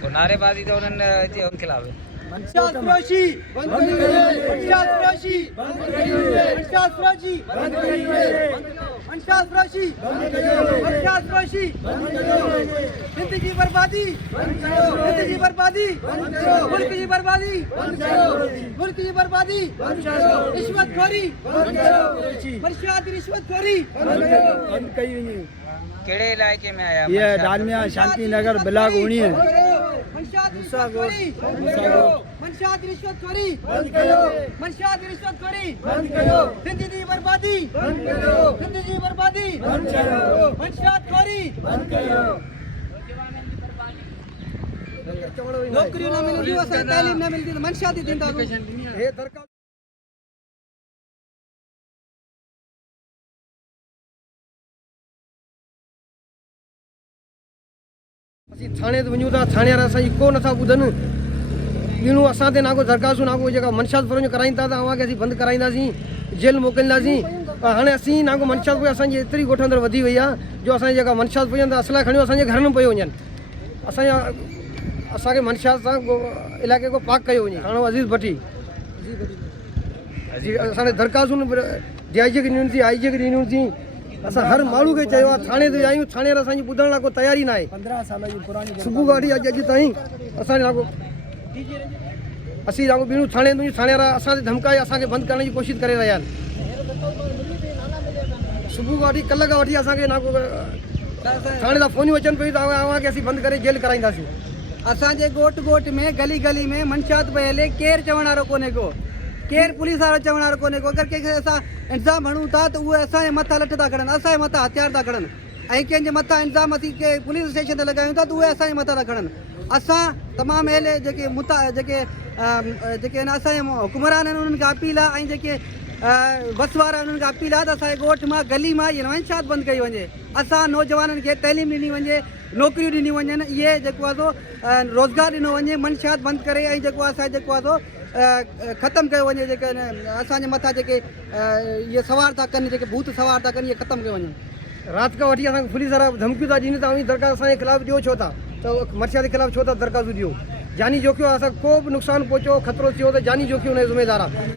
को नारेबाजी तो उन्होंने उनके खिलाफ है। मनशाद फरोशी बंद करिए, मनशाद फरोशी बंद करिए, मनशाद फरोशी बंद करिए, मनशाद फरोशी बंद करिए, मनशाद फरोशी बंद करिए, जिंदगी बर्बादी बंद करो, जिंदगी बर्बादी बंद करो, मुल्क की बर्बादी बंद करो, मुल्क की बर्बादी बंद करो, रिश्वतखोरी बंद करो, मनशाद रिश्वतखोरी बंद करो, बंद करिए। केड़े इलाके में आया? ये डालमिया शांति नगर ब्लॉक होनी है। मनशाद रिश्वतखोरी बंद करो, मनशाद रिश्वतखोरी बंद करो, मनशाद रिश्वतखोरी बंद करो, जिंदगी बर्बादी बंद करो, जिंदगी बर्बादी बंद करो, मनशादखोरी बंद करो। नौकरी ना मिलती, तालीम ना मिलती, मनशादी जिंदा को असीं थाणे ते वञूं था, थाणे वारा असांजी को नथा ॿुधनि। ॿीणूं असां ते नाको दरख़्वास्तूं नाको जेका मनशाद फरोश कराइनि था त अव्हांखे असीं बंदि कराईंदासीं, जेल मोकिलींदासीं। पर हाणे असीं नाको मनशाद फरोश असांजी एतिरी ॻोठ अंदरि वधी वई आहे जो असांजी जेका मनशाद फरोश असला खणी असांजे घर में पियो वञनि। असांखे मनशाद सां इलाइक़े को पाक कयो वञे। हाणे अज़ीज़ भट्टी असांजे दरख़्वास्तूं DIG खे ॾिनियूं थी, IG खे ॾिनियूं थी। असां हर माण्हू खे चयो आहे, थाणे ते आहियूं, थाणे वारा असांजी ॿुधण लाइ को तयारी न आहे। 15 साल जी पुरानी सुबुह खां वठी अॼु ताईं असांजे नाको असीं नाको ॿीणूं थाणे वारा असांखे धमकाए असांखे बंदि करण जी कोशिशि करे रहिया आहिनि। सुबुह खां वठी कल्ह खां वठी असांखे नाको थाणे तां फ़ोनियूं अचनि पियूं त अव्हांखे असीं बंदि करे जेल कराईंदासीं। असांजे ॻोठ ॻोठ में गली गली में मनशाद पई हले, केरु चवण वारो कोन्हे को, केरु पुलिस वारो चवण वारो कोन्हे को। अगरि कंहिंखे असां इंतज़ाम हणूं था त उहे असांजे मथां लठ था खणनि, असांजे मथां हथियार था खणनि, ऐं कंहिंजे मथां इंतज़ाम असीं कंहिं पुलिस स्टेशन ते लॻायूं था त उहे असांजे मथां था खणनि। असां तमामु अहिड़े जेके जेके असांजे हुकुमरान आहिनि उन्हनि खां अपील आहे, ऐं जेके बस वारा उन्हनि खां अपील आहे त असांजे ॻोठ मां गली मां इहा मनशाद बंदि कई वञे। असां नौजवाननि खे तइलीम ॾिनी वञे, नौकरियूं ॾिनियूं वञनि, इहे जेको आहे सो रोज़गार ॾिनो वञे, मनशाद बंदि करे ऐं जेको आहे असांजे जेको आहे सो ख़तमु कयो वञे। जेके असांजे मथां जेके इहे सवार था कनि, जेके भूत सवार था कनि, इहे ख़तमु कयो वञनि। राति खां वठी असांखे पुलिस वारा धमकियूं था ॾियनि था, दरख़्वास्त असांजे ख़िलाफ़ु ॾियो छो था त मनशाद जे ख़िलाफ़ु छो था दरख़्वास्तूं ॾियो। जानी जोखियो असां को बि नुक़सानु पहुचो, ख़तरो थियो त जानी जोखियो हुनजो ज़िम्मेदार आहे।